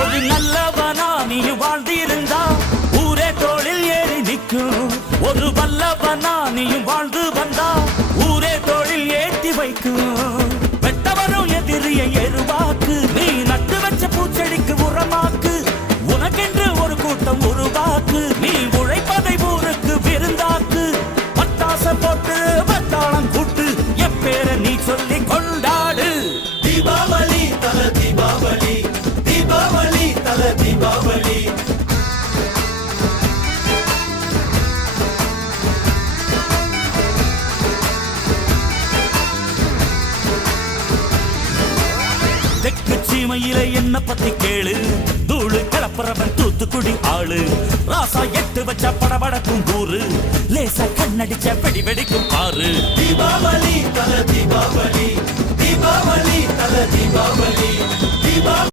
ஒரு நல்லவனா நீ வாழ்ந்திருந்தா ஊரே தோளில் ஏறி நிற்கும். ஒரு வல்லவனா நீயும் வாழ்ந்து வந்தா ஊரே தோளில் ஏற்றி வைக்கும். வெட்டவரும் எதிரியை எருவாக்கு, நீ நட்டு வச்ச பூச்செடிக்கு உரமாக்கு. உனக்கென்று ஒரு கூட்டம் உருவாக்கு, நீ உழைப்பதை ஊருக்கு விருந்தாக்கு. பட்டாச போட்டு வட்டாளம் கூட்டு எப்பேர நீ சொல்லி கொண்டாடு. தீபாவளி தல தீபாவளி, தீபாவளி தல தீபாவளி. தெற்கு சீமையில என்ன பத்தி கேளு, தூளு கிளப்புறவன் தூத்துக்குடி ஆளு. ராசா எட்டு வச்ச படபடக்கும் கூறு, லேசா கண்ணடிச்ச வெடி வெடிக்கும் பாரு. தீபாவளி தல தீபாவளி, தீபாவளி தல தீபாவளி, தீபாவளி.